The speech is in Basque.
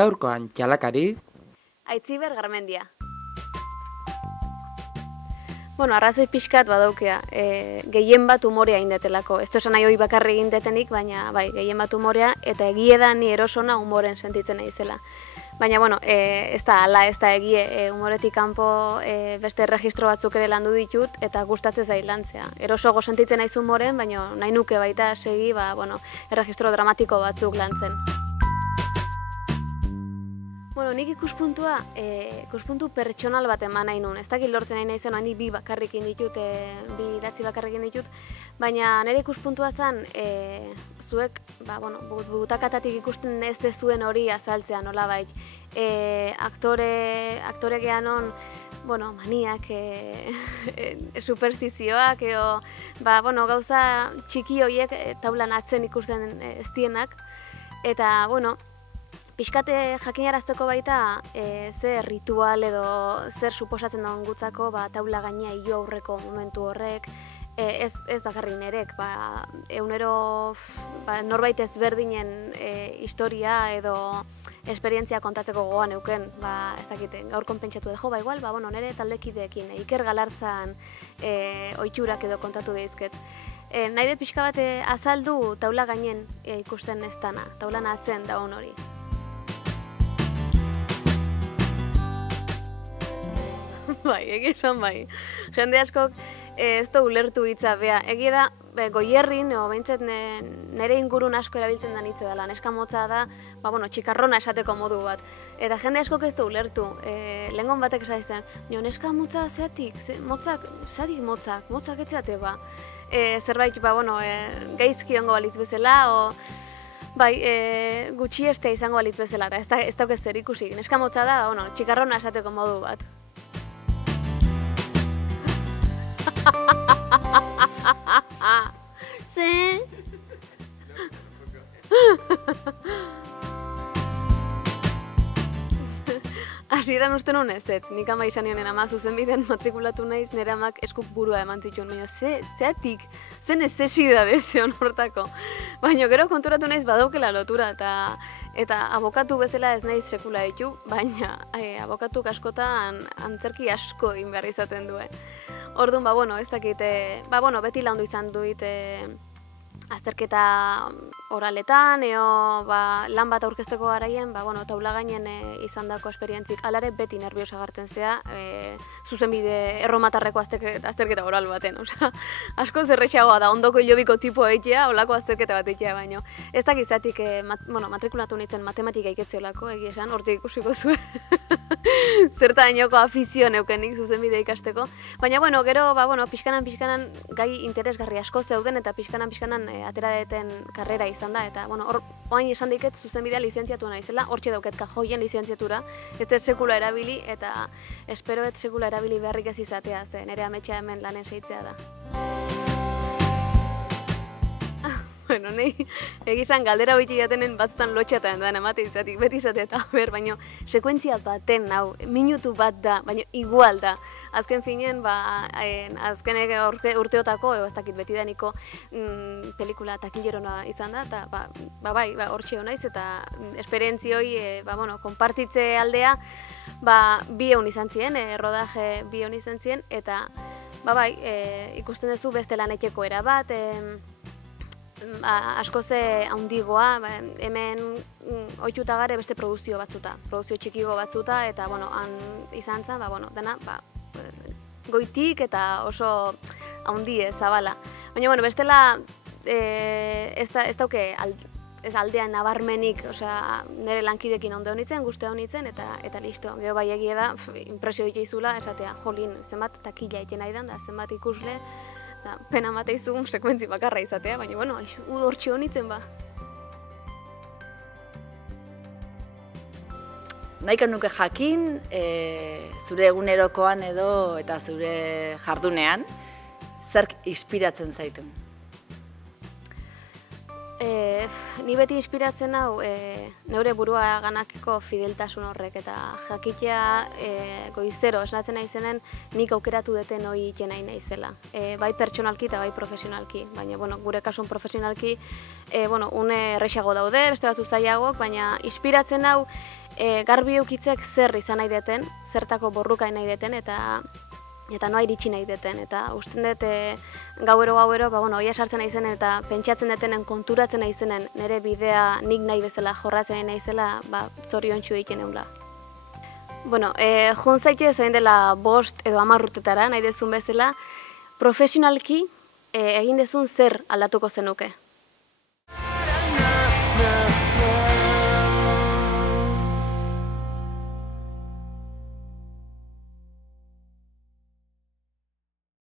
Gaurkoan txalakari Aitziber Garmendia. Bueno, arrazoi pixkat badaukea, gehien bat umorea indetelako. Ez esan nahi hoi bakarri indetenik, baina bai, gehien bat umorea, eta egie da ni erosona umoren sentitzen naizela. Baina, bueno, ez da ala, ez da egie, umoretik kanpo beste erregistro batzuk ere landu ditut, eta gustatzen zait lantzea. Erosogo sentitzen naiz umoren, baina nahi nuke baita segi, erregistro dramatiko batzuk lantzen. Bueno, nik ikuspuntu pertsonal bat eman nahi nun. Ez dakit lortzen nahi naizen, handik bi bakarrikin ditut, bi idatzi bakarrikin ditut, baina nire ikuspuntua zen, zuek, butakatatik ikusten ez dezuen hori azaltzea nolabait. Aktore geanon, maniak, superstizioak, gauza txiki horiek taulan atzen ikusten ez dienak, eta, pixkate jakinarazteko baita zer ritual edo zer suposatzen dagoen gutzako taula gainea hilo aurreko momentu horrek, ez bakarrik nerek, egunero norbait ezberdinen historia edo esperientzia kontatzeko gogoan euken, ez dakite, gaur konpentsatu edo, igual, nire taldekideekin, Iker Galartzan ohiturak edo kontatu deizket. Nahi dut pixka bat azaldu taula gainen ikusten ez dana, taulan atzen dagoen hori. Bai, egia esan bai. Jende askok ez du ulertu hitza, egia da, goierrin, behintzat nire ingurun asko erabiltzen da hitza dela, neska motza da, txikarrona esateko modu bat. Eta jende askok ez du ulertu, lehengon batek esatzen, neska motza zeatik, motzak etzeate ba. Zerbait, gaizki ongo balitz bezala, gutxi estea izango balitz bezala, ez dauk ez zer ikusi. Neska motza da, txikarrona esateko modu bat. Ze? Hasieran uste nuen ez, nik ama izan nioen ama zuzenbidean matrikulatu naiz, nire amak eskuk burua eman zituen, baina zeatik, ze necesidade zeon hortako. Baina gero konturatu naiz badaukela lotura, eta abokatu bezala ez naiz sekula ditu, baina abokatuk askotan antzerki asko egin behar izaten duen. Orduan, ez dakite, beti laundu izan duit azterketa oraletan, lan bat aurkezteko garaien, taula gainen izan dako esperientzik, alare beti nerviosa gartzen zea, zuzenbide erromatarreko azterketa oral baten, asko zerretxagoa da, ondoko hilobiko tipo egitea, olako azterketa bat egitea baino. Ez dakizatik, matrikulatu nintzen matematika iketziolako, egia esan, hortik ikusiko zuen, zerta dainoko afizio neukenik zuzenbide ikasteko, baina, gero, pixkanan gai interesgarri asko zeuden, eta pixkanan atera deten karrera izan da, eta oain esan diket zuzenbidea lizentziatu naizela, hortxe dauket kajoien lizentziatura, ez dut sekula erabili, eta espero ez sekula erabili beharrik ez izatea, ze nire ametsa hemen lanen seitzea da. Nahi, egizan galdera hori jatenen batzutan lotxatan da, emate izatik, beti izatea eta baina sekuentzia baten, minutu bat da, baina igual da. Azken finean, azkenek urteotako, ez dakit beti deniko pelikula takilerona izan da, eta hortxe honaiz, eta esperientzioi, konpartitze aldea, bi egun izan ziren, rodaje bi egun izan ziren, eta ikusten duzu beste lanetxeko era bat, asko ze handigoa, hemen ohituta gare beste produzio batzuta, produzio txikigo batzuta, eta han izan zen, dena goitik eta oso handi zabala. Baina, bestela ez dauke aldean nabarmenik, nire lankidekin ondo honitzen, guzti honitzen, eta listo. Gero bai egia da, impresio egizula, esatea, jolin, zenbat takila egin nahi da, zenbat ikusle, pena mate izugun sekuentzi bakarra izatea, baina, hortxe honitzen ba. Nahiko nuke jakin, zure egunerokoan edo eta zure jardunean, zerk inspiratzen zaitu? Ni beti inspiratzen hau neure burua ganakeko fideltasun horrek, eta jakitea goizero esnatzen naizenen nik aukeratu deten hori egiten nahi naizela. Bai pertsonalki eta bai profesionalki, baina gure kasun profesionalki une errexago daude, beste batzu zailagoak, baina inspiratzen hau garbi eukitzek zer izan nahi deten, zertako borruka nahi deten, eta noa iritsi nahi deten. Eta usten dut gauero, oia sartzen nahi zenen eta pentsatzen detenen, konturatzen nahi zenen, nire bidea nik nahi bezala, jorratzen nahi zela, zorion txu egiten eula. Jun zaite zoin dela 5 edo 10 urtetara, nahi dezun bezala, profesionalki egin dezun zer aldatuko zenuke.